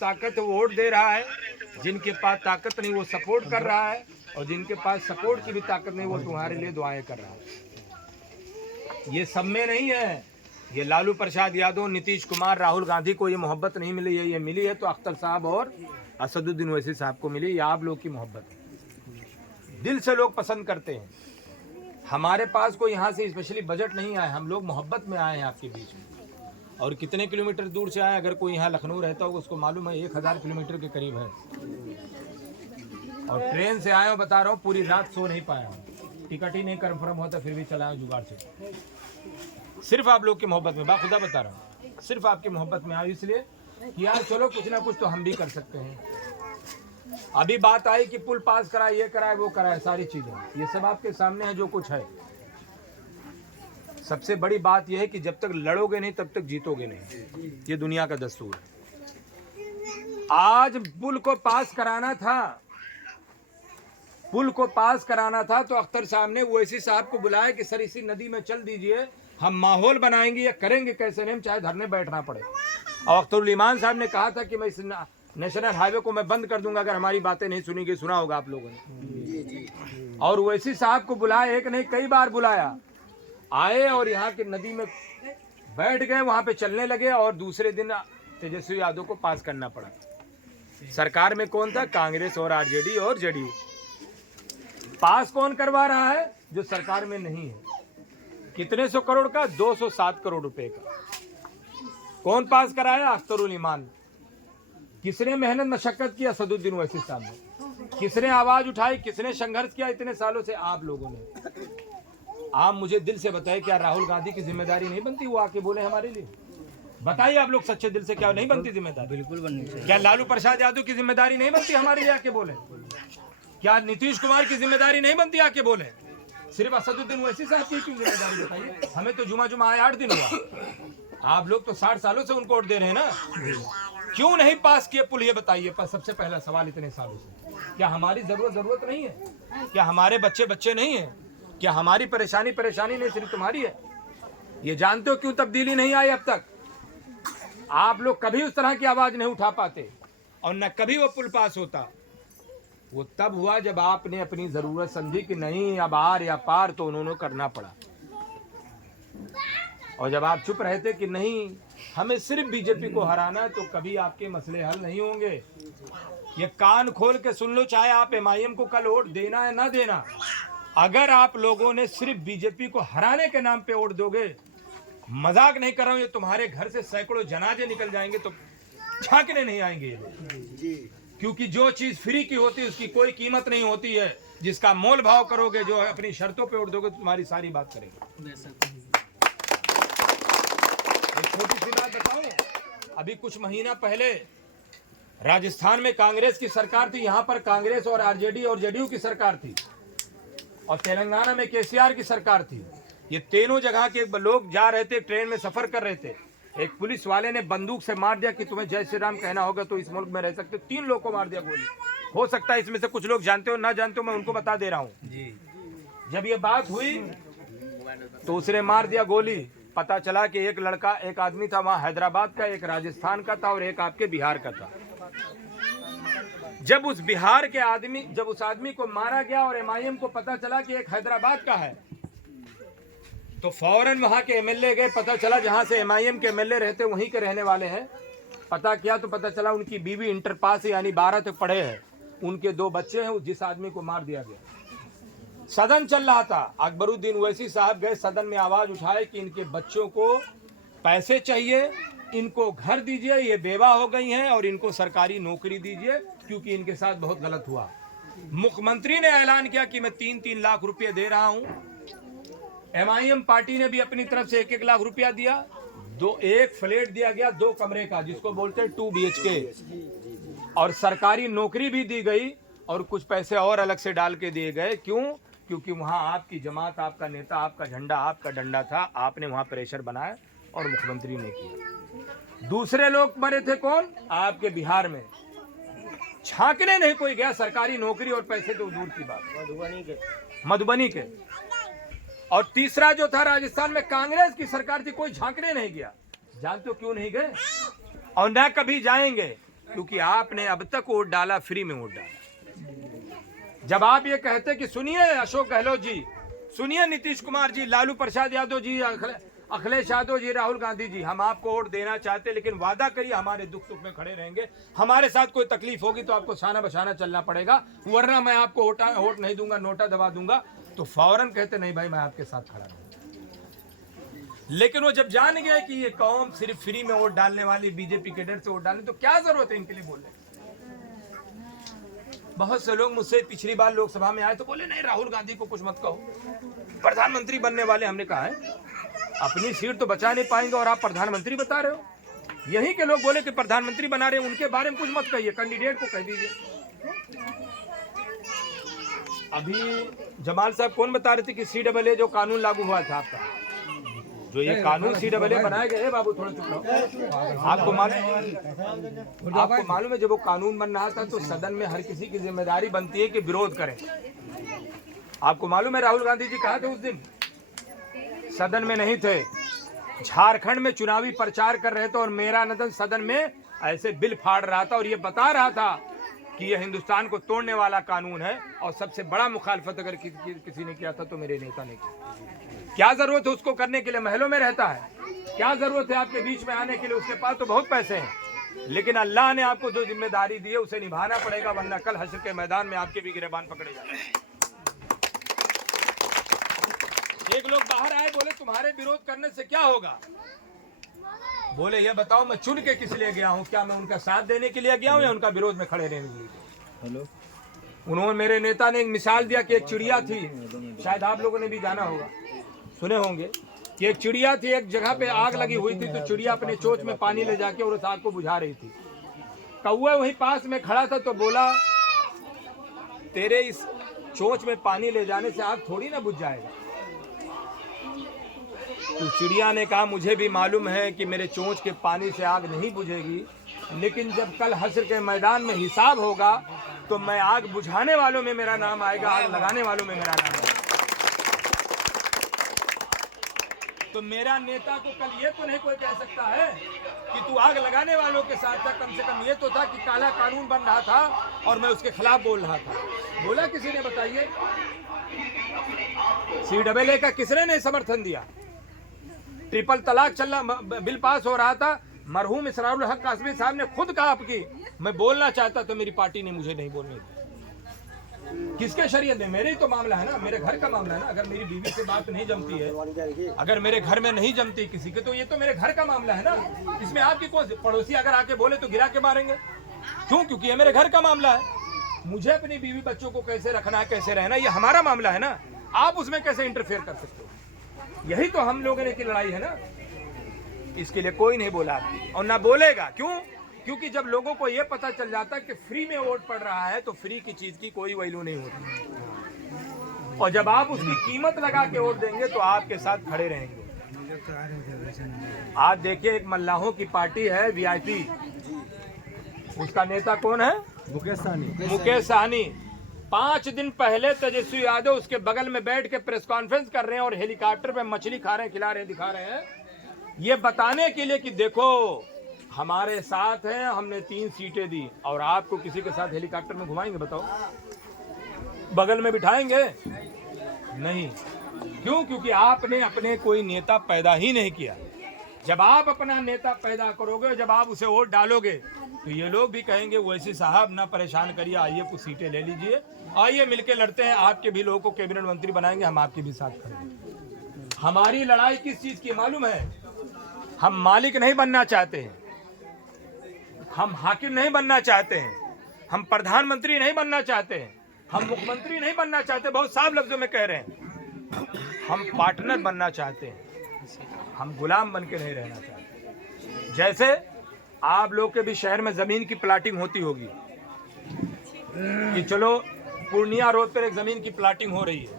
ताकत है वो वोट दे रहा है, जिनके पास ताकत नहीं वो सपोर्ट कर रहा है, और जिनके पास सपोर्ट की भी ताकत नहीं वो तुम्हारे लिए दुआएं कर रहा है। ये सब में नहीं है। ये लालू प्रसाद यादव, नीतीश कुमार, राहुल गांधी को ये मोहब्बत नहीं मिली है। ये मिली है तो अख्तर साहब और असदुद्दीन ओवैसी साहब को मिली। ये आप लोग की मोहब्बत है, दिल से लोग पसंद करते हैं। हमारे पास कोई यहाँ से स्पेशली बजट नहीं आया, हम लोग मोहब्बत में आए हैं आपके बीच में। और कितने किलोमीटर दूर से आए, अगर कोई यहाँ लखनऊ रहता हो उसको मालूम है 1000 किलोमीटर के करीब है। और ट्रेन से आए हो, बता रहा हूँ, पूरी रात सो नहीं पाया हूँ, टिकट ही नहीं कंफर्म होता फिर भी चलाया जुगाड़ से। सिर्फ आप लोग की मोहब्बत में, बाखुदा बता रहा हूँ, सिर्फ आपकी मोहब्बत में आए, इसलिए कि यार चलो कुछ ना कुछ तो हम भी कर सकते हैं। अभी बात आई कि पुल पास कराए, ये कराए, वो कराए, सारी चीजें ये सब आपके सामने है जो कुछ है। सबसे बड़ी बात यह है कि जब तक लड़ोगे नहीं तब तक जीतोगे नहीं, ये दुनिया का दस्तूर है। आज पुल को पास कराना था, पुल को पास कराना था तो अख्तर साहब ने ओवैसी साहब को बुलाया कि सर इसी नदी में चल दीजिए, हम माहौल बनाएंगे, या करेंगे कैसे नहीं, चाहे धरने बैठना पड़े। और अख्तरुल ईमान साहब ने कहा था कि मैं इस नेशनल हाईवे को मैं बंद कर दूंगा अगर हमारी बातें नहीं सुनी गई। सुना होगा आप लोगों ने। और ओवैसी साहब को बुलाया, एक नहीं कई बार बुलाया, आए और यहाँ की नदी में बैठ गए, वहां पे चलने लगे, और दूसरे दिन तेजस्वी यादव को पास करना पड़ा। सरकार में कौन था? कांग्रेस और आरजेडी और जेडीयू। पास कौन करवा रहा है? जो सरकार में नहीं है। कितने सौ करोड़ का? 207 करोड़ रुपए का। कौन पास कराया? अख्तरुल ईमान। किसने मेहनत मशक्कत किया? असदुद्दीन ओवैसी साहब ने। किसने आवाज उठाई, किसने संघर्ष किया इतने सालों से? आप लोगों ने। आप मुझे दिल से बताइए, क्या राहुल गांधी की जिम्मेदारी नहीं बनती वो आके बोले हमारे लिए? बताइए आप लोग सच्चे दिल से, क्या नहीं बनती जिम्मेदारी? बिल्कुल बननी चाहिए। क्या लालू प्रसाद यादव की जिम्मेदारी नहीं बनती हमारे लिए आके बोले? क्या नीतीश कुमार की जिम्मेदारी नहीं बनती आके बोले? सिर्फ असदुद्दीन ओवैसी साहब की क्यों जिम्मेदारी बताइए? हमें तो जुमा जुमा आए 8 दिन हुआ, आप लोग तो 60 सालों से उनको वोट दे रहे हैं ना। क्यों नहीं पास किए पुल, ये बताइए। पर सबसे पहला सवाल इतने सालों से, क्या हमारी जरूरत नहीं है? क्या हमारे बच्चे नहीं है? क्या हमारी परेशानी नहीं सिर्फ तुम्हारी है? ये जानते हो क्यों तब्दीली नहीं आई अब तक? आप लोग कभी उस तरह की आवाज नहीं उठा पाते, और न कभी वो पुल पास होता। वो तब हुआ जब आपने अपनी जरूरत समझी कि नहीं अब आर या पार, तो उन्होंने करना पड़ा। और जब आप चुप रहते कि नहीं हमें सिर्फ बीजेपी को हराना है, तो कभी आपके मसले हल नहीं होंगे। ये कान खोल के सुन लो, चाहे आप एमआईएम को कल वोट देना है ना देना, अगर आप लोगों ने सिर्फ बीजेपी को हराने के नाम पे वोट दोगे, मजाक नहीं कर रहा हूं, ये तुम्हारे घर से सैकड़ों जनाजे निकल जाएंगे तो झांकने नहीं आएंगे ये लोग। क्योंकि जो चीज फ्री की होती है उसकी कोई कीमत नहीं होती है। जिसका मोल भाव करोगे, जो अपनी शर्तों पे वोट दोगे, तुम्हारी सारी बात करेंगे। एक छोटी सी बात बताऊं, अभी कुछ महीना पहले राजस्थान में कांग्रेस की सरकार थी, यहाँ पर कांग्रेस और आरजेडी और जेडीयू की सरकार थी, और तेलंगाना में केसीआर की सरकार थी। ये तीनों जगह के लोग जा रहे थे, ट्रेन में सफर कर रहे थे, एक पुलिस वाले ने बंदूक से मार दिया कि तुम्हें जय श्री राम कहना होगा तो इस मुल्क में रह सकते हो। 3 लोग को मार दिया गोली। हो सकता है इसमें से कुछ लोग जानते हो ना जानते हो, मैं उनको बता दे रहा हूँ। जब ये बात हुई तो उसने मार दिया गोली। पता चला कि एक लड़का, एक आदमी था वहां हैदराबाद का, एक राजस्थान का था और एक आपके बिहार का था। जब उस बिहार के आदमी, जब उस आदमी को मारा गया और एमआईएम को पता चला कि एक हैदराबाद का है, तो फौरन वहां के एमएलए गए। पता चला जहां से एमआईएम के एमएलए रहते वहीं के रहने वाले हैं। पता किया तो पता चला उनकी बीवी इंटर पास यानी 12 तक पढ़े हैं, उनके 2 बच्चे हैं। जिस आदमी को मार दिया गया, सदन चल रहा था, अकबरुद्दीन ओवैसी साहब गए सदन में, आवाज उठाए कि इनके बच्चों को पैसे चाहिए, इनको घर दीजिए, ये बेवा हो गई हैं, और इनको सरकारी नौकरी दीजिए क्योंकि इनके साथ बहुत गलत हुआ। मुख्यमंत्री ने ऐलान किया कि मैं 3-3 लाख रुपए दे रहा हूं। एमआईएम पार्टी ने भी अपनी तरफ से 1-1 लाख रुपया दिया। एक फ्लैट दिया गया 2 कमरे का, जिसको बोलते हैं 2 BHK, और सरकारी नौकरी भी दी गई, और कुछ पैसे और अलग से डाल के दिए गए। क्यों? क्योंकि वहां आपकी जमात, आपका नेता, आपका झंडा, आपका डंडा था, आपने वहां प्रेशर बनाया और मुख्यमंत्री ने किया। दूसरे लोग मरे थे कौन? आपके बिहार में झांकने नहीं कोई गया, सरकारी नौकरी और पैसे तो दूर की बात, मधुबनी के। और तीसरा जो था राजस्थान में कांग्रेस की सरकार थी, कोई झांकने नहीं गया। जानते हो क्यों नहीं गए? और न कभी जाएंगे। क्योंकि आपने अब तक वोट डाला, फ्री में वोट डाला। जब आप ये कहते कि सुनिए अशोक गहलोत जी, सुनिए नीतीश कुमार जी, लालू प्रसाद यादव जी, अखिलेश यादव जी, राहुल गांधी जी, हम आपको वोट देना चाहते, लेकिन वादा करिए हमारे दुख सुख में खड़े रहेंगे, हमारे साथ कोई तकलीफ होगी तो आपको शाना बशाना चलना पड़ेगा, वरना मैं आपको वोट नहीं दूंगा, नोटा दबा दूंगा। तो फौरन कहते नहीं भाई मैं आपके साथ खड़ा रहूंगा। लेकिन वो जब जान गए कि ये कौम सिर्फ फ्री में वोट डालने वाली, बीजेपी के डर से वोट डालने, तो क्या जरूरत है इनके लिए बोलने। बहुत से लोग मुझसे पिछली बार लोकसभा में आए तो बोले नहीं राहुल गांधी को कुछ मत कहो, प्रधानमंत्री बनने वाले। हमने कहा है अपनी सीट तो बचा नहीं पाएंगे और आप प्रधानमंत्री बता रहे हो। यहीं के लोग बोले कि प्रधानमंत्री बना रहे हैं, उनके बारे में कुछ मत कहिए, कैंडिडेट को कह दीजिए। अभी जमाल साहब कौन बता रहे थे कि CAA जो कानून लागू हुआ था आपका, जो ये कानून CAA बनाया गया है, बाबू थोड़ा चुप रहो। आपको मालूम है जब वो कानून बन रहा था तो सदन में हर किसी की जिम्मेदारी बनती है कि विरोध करें। आपको मालूम है राहुल गांधी जी कहा थे उस दिन, सदन में नहीं थे, झारखंड में चुनावी प्रचार कर रहे थे और मेरा नदन सदन में ऐसे बिल फाड़ रहा था और ये बता रहा था कि यह हिंदुस्तान को तोड़ने वाला कानून है और सबसे बड़ा मुखालफत अगर किसी ने किया था तो मेरे नेता ने किया। क्या जरूरत है उसको करने के लिए, महलों में रहता है, क्या जरूरत है आपके बीच में आने के लिए, उसके पास तो बहुत पैसे हैं। लेकिन अल्लाह ने आपको जो जिम्मेदारी दी है उसे निभाना पड़ेगा, वरना कल हश्र के मैदान में आपके भी गिरबान पकड़े जाएंगे। एक लोग बाहर आए, बोले तुम्हारे विरोध करने से क्या होगा। बोले ये बताओ मैं चुन के किस लिए गया हूँ, क्या मैं उनका साथ देने के लिए गया हूँ या उनका विरोध में खड़े रहने के लिए। हेलो, उन्होंने, मेरे नेता ने एक मिसाल दिया कि एक चिड़िया थी, शायद आप लोगों ने भी जाना होगा, सुने होंगे कि एक चिड़िया थी, एक जगह पे आग लगी हुई थी तो चिड़िया अपने चोंच में पानी ले जाके और उस आग को बुझा रही थी। कौवा वहीं पास में खड़ा था तो बोला तेरे इस चोंच में पानी ले जाने से आग थोड़ी ना बुझ जाएगा। तो चिड़िया ने कहा मुझे भी मालूम है कि मेरे चोंच के पानी से आग नहीं बुझेगी, लेकिन जब कल हश्र के मैदान में हिसाब होगा तो मैं आग बुझाने वालों में मेरा नाम आएगा, आग लगाने वालों में मेरा नाम आएगा। तो मेरा नेता को कल ये तो नहीं कोई कह सकता है कि तू आग लगाने वालों के साथ था, कम से कम ये तो था कि काला कानून बन रहा था और मैं उसके खिलाफ बोल रहा था। बोला किसी ने, बताइए। CAA का किसने नहीं समर्थन दिया। ट्रिपल तलाक चल रहा, बिल पास हो रहा था, मरहूम इसरारुल हक कासमी साहब ने खुद कहा आपकी मैं बोलना चाहता तो मेरी पार्टी ने मुझे नहीं बोलने दी। किसके शरीयत में, मेरे ही तो मामला है ना, मेरे घर का मामला है ना। अगर मेरी बीवी से बात नहीं जमती है, अगर मेरे घर में नहीं जमती किसी के, तो ये तो मेरे घर का मामला है ना। इसमें आपकी कौन सी, पड़ोसी अगर आके बोले तो गिरा के मारेंगे, क्यों? क्योंकि ये मेरे घर का मामला है। मुझे अपनी बीवी बच्चों को कैसे रखना है, कैसे रहना, ये हमारा मामला है ना। आप उसमें कैसे इंटरफेयर कर सकते हो। यही तो हम लोगों ने की लड़ाई है ना। इसके लिए कोई नहीं बोला और ना बोलेगा। क्यों? क्योंकि जब लोगों को यह पता चल जाता है कि फ्री में वोट पड़ रहा है तो फ्री की चीज की कोई वैल्यू नहीं होती, और जब आप उसकी कीमत लगा के वोट देंगे तो आपके साथ खड़े रहेंगे। आज देखिए एक मल्लाहों की पार्टी है VIP, उसका नेता कौन है? मुकेश सहनी। 5 दिन पहले तेजस्वी यादव उसके बगल में बैठ के प्रेस कॉन्फ्रेंस कर रहे हैं और हेलीकॉप्टर पे मछली खा रहे हैं, खिला रहे हैं, दिखा रहे हैं, ये बताने के लिए कि देखो हमारे साथ हैं, हमने 3 सीटें दी। और आपको किसी के साथ हेलीकॉप्टर में घुमाएंगे? बताओ, बगल में बिठाएंगे? नहीं। क्यों? क्योंकि आपने अपने कोई नेता पैदा ही नहीं किया। जब आप अपना नेता पैदा करोगे, जब आप उसे वोट डालोगे, तो ये लोग भी कहेंगे वैसे साहब ना परेशान करिए, आइए कुछ सीटें ले लीजिए, आइए मिलके लड़ते हैं, आपके भी लोगों को कैबिनेट मंत्री बनाएंगे, हम आपके भी साथ खड़े। हमारी लड़ाई किस चीज की मालूम है? हम मालिक नहीं बनना चाहते हैं, हम हाकिम नहीं बनना चाहते हैं, हम प्रधानमंत्री नहीं बनना चाहते हैं, हम मुख्यमंत्री नहीं बनना चाहते, बहुत साफ लफ्जों में कह रहे हैं, हम पार्टनर बनना चाहते हैं, हम गुलाम बन के नहीं रहना चाहते। जैसे आप लोग के भी शहर में जमीन की प्लाटिंग होती होगी कि चलो पूर्णिया रोड पर एक जमीन की प्लाटिंग हो रही है,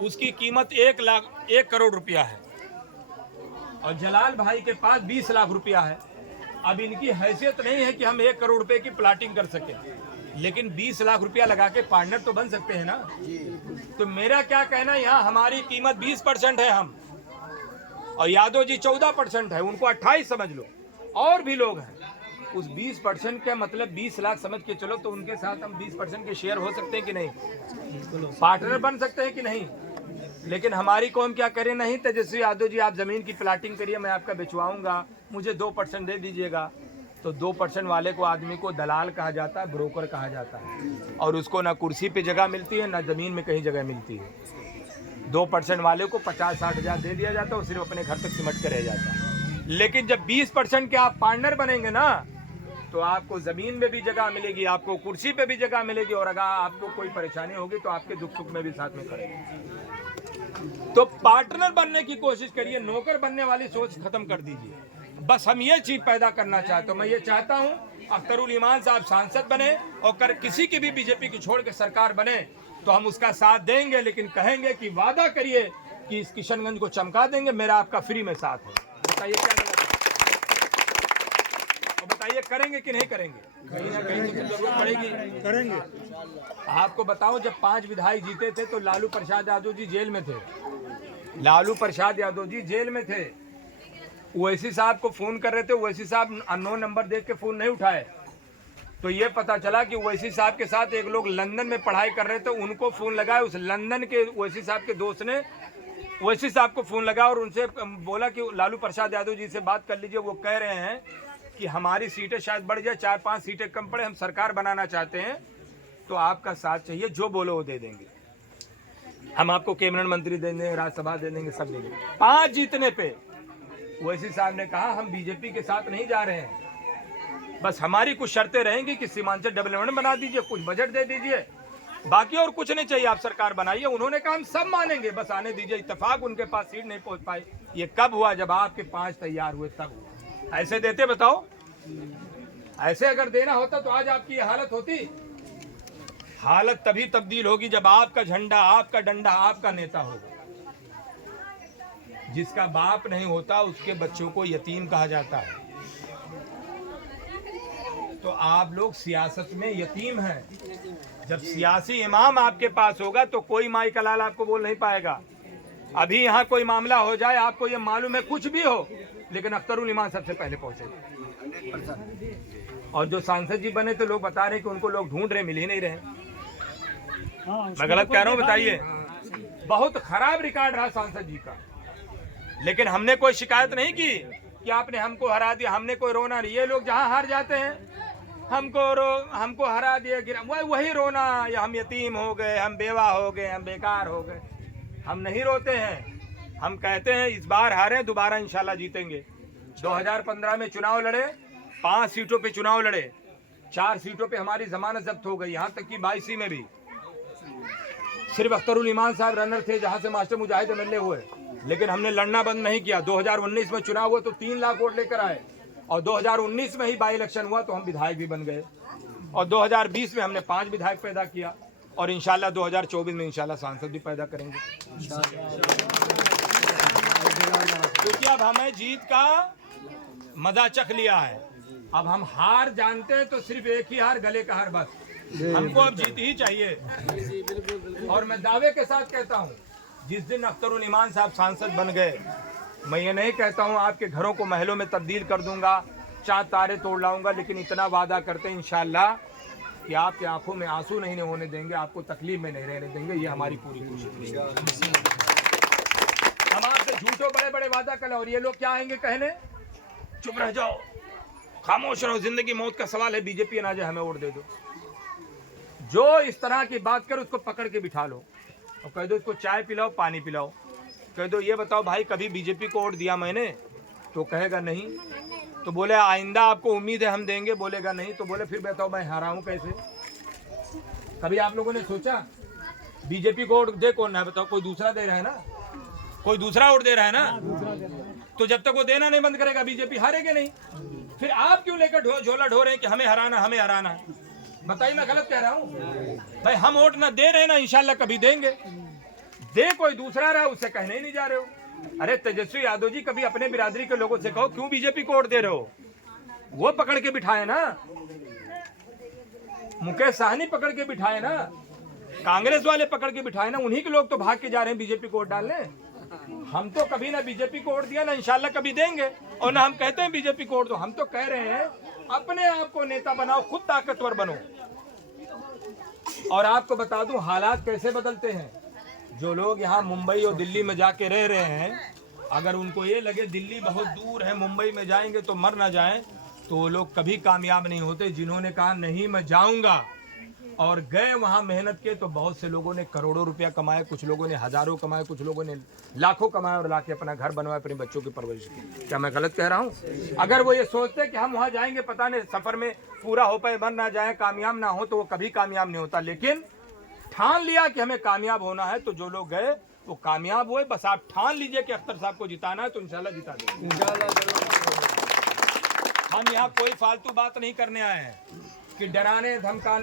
उसकी कीमत 1 करोड़ रुपया है और जलाल भाई के पास 20 लाख रुपया है। अब इनकी हैसियत नहीं है कि हम 1 करोड़ रुपए की प्लाटिंग कर सके, लेकिन 20 लाख रुपया लगा के पार्टनर तो बन सकते हैं ना। तो मेरा क्या कहना है, यहाँ हमारी कीमत 20% है हम, और यादव जी 14% है, उनको 28 समझ लो, और भी लोग हैं। उस 20% का मतलब 20 लाख समझ के चलो, तो उनके साथ हम 20% के शेयर हो सकते हैं कि नहीं, पार्टनर बन सकते हैं कि नहीं। लेकिन हमारी कौम क्या करे, नहीं तेजस्वी यादव जी आप ज़मीन की प्लाटिंग करिए, मैं आपका बिचवाऊंगा, मुझे 2% दे दीजिएगा। तो 2% वाले को आदमी को दलाल कहा जाता है, ब्रोकर कहा जाता है, और उसको ना कुर्सी पे जगह मिलती है, ना ज़मीन में कहीं जगह मिलती है। 2% वाले को 50-60 हज़ार दे दिया जाता है, वो सिर्फ अपने घर तक सिमट के रह जाता है। लेकिन जब 20% के आप पार्टनर बनेंगे ना, तो आपको ज़मीन में भी जगह मिलेगी, आपको कुर्सी पे भी जगह मिलेगी, और अगर आपको कोई परेशानी होगी तो आपके दुख सुख में भी साथ में खड़े। तो पार्टनर बनने की कोशिश करिए, नौकर बनने वाली सोच खत्म कर दीजिए। बस हम ये चीज पैदा करना चाहते हैं। मैं ये चाहता हूं अख्तरुल ईमान साहब सांसद बने, और किसी की भी बीजेपी की छोड़ के सरकार बने तो हम उसका साथ देंगे, लेकिन कहेंगे कि वादा करिए कि इस किशनगंज को चमका देंगे, मेरा आपका फ्री में साथ है। बताइए क्या गलत है? तो बताइए करेंगे कि नहीं करेंगे? कहीं ना कहीं तो जरूरत पड़ेगी, करेंगे। आपको बताओ, जब 5 विधायक जीते थे तो लालू प्रसाद यादव जी जेल में थे। लालू प्रसाद यादव जी जेल में थे। ओवैसी साहब को फोन कर रहे थे, ओवैसी साहब अननोन नंबर देख के फोन नहीं उठाए। तो ये पता चला कि ओवैसी साहब के साथ एक लोग लंदन में पढ़ाई कर रहे थे, उनको फोन लगाया। उस लंदन के ओवैसी साहब के दोस्त ने ओवैसी साहब को फोन लगा और उनसे बोला कि लालू प्रसाद यादव जी से बात कर लीजिए, वो कह रहे हैं कि हमारी सीटें शायद बढ़ जाए, 4-5 सीटें कम पड़े, हम सरकार बनाना चाहते हैं, तो आपका साथ चाहिए, जो बोलो वो दे देंगे, हम आपको कैबिनेट मंत्री दे देंगे, राज्यसभा दे देंगे, सब देंगे। 5 जीतने पे ओवैसी साहब ने कहा हम बीजेपी के साथ नहीं जा रहे हैं, बस हमारी कुछ शर्तें रहेंगी कि सीमांचल डेवलपमेंट बना दीजिए, कुछ बजट दे दीजिए, बाकी और कुछ नहीं चाहिए, आप सरकार बनाइए। उन्होंने कहा हम सब मानेंगे, बस आने दीजिए। इत्तेफाक उनके पास सीट नहीं पहुंच पाई। ये कब हुआ? जब आपके 5 तैयार हुए तब हुआ। ऐसे देते बताओ? ऐसे अगर देना होता तो आज आपकी ये हालत होती? हालत तभी तब्दील होगी जब आपका झंडा, आपका डंडा, आपका नेता होगा। जिसका बाप नहीं होता उसके बच्चों को यतीम कहा जाता है। तो आप लोग सियासत में यतीम हैं। जब सियासी इमाम आपके पास होगा तो कोई माई का लाल आपको बोल नहीं पाएगा। अभी यहाँ कोई मामला हो जाए, आपको ये मालूम है कुछ भी हो, लेकिन अख्तरुल ईमान सबसे पहले पहुंचेगा। और जो सांसद जी बने तो लोग बता रहे कि उनको लोग ढूंढ रहे, मिल ही नहीं रहे। मैं गलत कह रहा हूँ? बताइए। बहुत खराब रिकॉर्ड रहा सांसद जी का, लेकिन हमने कोई शिकायत नहीं की कि आपने हमको हरा दिया, हमने कोई रोना नहीं। ये लोग जहाँ हार जाते हैं हमको हरा दिया, गिरा, वही रोना, या हम यतीम हो गए, हम बेवा हो गए, हम बेकार हो गए। हम नहीं रोते हैं, हम कहते हैं इस बार हारे, दोबारा इंशाल्लाह जीतेंगे। 2015 में चुनाव लड़े, 5 सीटों पे चुनाव लड़े, 4 सीटों पे हमारी जमानत जब्त हो गई, यहाँ तक कि 22 में भी सिर्फ अख्तरुल ईमान साहब रनर थे, जहाँ से मास्टर मुजाहिद एमएलए हुए, लेकिन हमने लड़ना बंद नहीं किया। 2019 में चुनाव हुआ तो 3 लाख वोट लेकर आए, और 2019 में ही बाई इलेक्शन हुआ तो हम विधायक भी बन गए, और 2020 में हमने 5 विधायक पैदा किया, और इंशाल्लाह 2024 में इंशाल्लाह सांसद भी पैदा करेंगे। क्योंकि अब हमें जीत का मजा चख लिया है। अब हम हार जानते हैं तो सिर्फ एक ही हार, गले का हार, बस। हमको अब जीत ही चाहिए। और मैं दावे के साथ कहता हूँ, जिस दिन अख्तरुल ईमान साहब सांसद बन गए, मैं ये नहीं कहता हूँ आपके घरों को महलों में तब्दील कर दूंगा, 4 तारे तोड़ लाऊंगा, लेकिन इतना वादा करते हैं इंशाल्लाह कि आपकी आंखों में आंसू नहीं होने देंगे, आपको तकलीफ में नहीं रहने देंगे। ये हमारी पूरी कोशिश है। हम आपसे झूठो बड़े बड़े वादा करें, और ये लोग क्या आएंगे कहने, चुप रह जाओ, खामोश रहो, जिंदगी मौत का सवाल है, बीजेपी ना जाए, हमें वोट दे दो। जो इस तरह की बात करे उसको पकड़ के बिठा लो और कह दो इसको चाय पिलाओ, पानी पिलाओ। कह दो ये बताओ भाई कभी बीजेपी को वोट दिया मैंने? तो कहेगा नहीं। तो बोले आइंदा आपको उम्मीद है हम देंगे? बोलेगा नहीं। तो बोले फिर बताओ मैं हारा हूं कैसे? कभी आप लोगों ने सोचा बीजेपी को वोट दे कौन है? बताओ, कोई दूसरा दे रहा है ना, कोई दूसरा वोट दे रहा है ना। तो जब तक वो देना नहीं बंद करेगा बीजेपी हारेगी नहीं। फिर आप क्यों लेकर झोला ढो रहे हैं कि हमें हराना, हमें हराना? बताइए मैं गलत कह रहा हूँ? भाई हम वोट ना दे रहे ना, इंशाल्लाह कभी देंगे। दे कोई दूसरा रहा, उससे कहने ही नहीं जा रहे हो। अरे तेजस्वी यादव जी, कभी अपने बिरादरी के लोगों से कहो क्यों बीजेपी को वोट दे रहे हो? वो पकड़ के बिठाए ना, मुकेश साहनी पकड़ के बिठाए ना, कांग्रेस वाले पकड़ के बिठाए ना, उन्हीं के लोग तो भाग के जा रहे हैं बीजेपी को वोट डालने। हम तो कभी ना बीजेपी को वोट दिया, ना इंशाल्लाह कभी देंगे, और ना हम कहते हैं बीजेपी को वोट दो। हम तो कह रहे हैं अपने आप को नेता बनाओ, खुद ताकतवर बनो। और आपको बता दूं हालात कैसे बदलते हैं। जो लोग यहाँ मुंबई और दिल्ली में जाके रह रहे हैं, अगर उनको ये लगे दिल्ली बहुत दूर है, मुंबई में जाएंगे तो मर ना जाएं, तो वो लोग कभी कामयाब नहीं होते। जिन्होंने कहा नहीं मैं जाऊंगा और गए वहां मेहनत किए, तो बहुत से लोगों ने करोड़ों रुपया कमाए, कुछ लोगों ने हजारों कमाए, कुछ लोगों ने लाखों कमाए और लाके अपना घर बनवाए, अपने बच्चों की परवरिश की। क्या मैं गलत कह रहा हूँ? अगर वो ये सोचते कि हम वहां जाएंगे पता नहीं सफर में पूरा हो पाए, मर ना जाए, कामयाब ना हो, तो वो कभी कामयाब नहीं होता। लेकिन ठान लिया कि हमें कामयाब होना है, तो जो लोग गए वो कामयाब हुए। बस आप ठान लीजिए कि अख्तर साहब को जिताना है, तो इंशाल्लाह जिता देंगे। हम यहाँ कोई फालतू बात नहीं करने आए हैं कि डराने धमकाने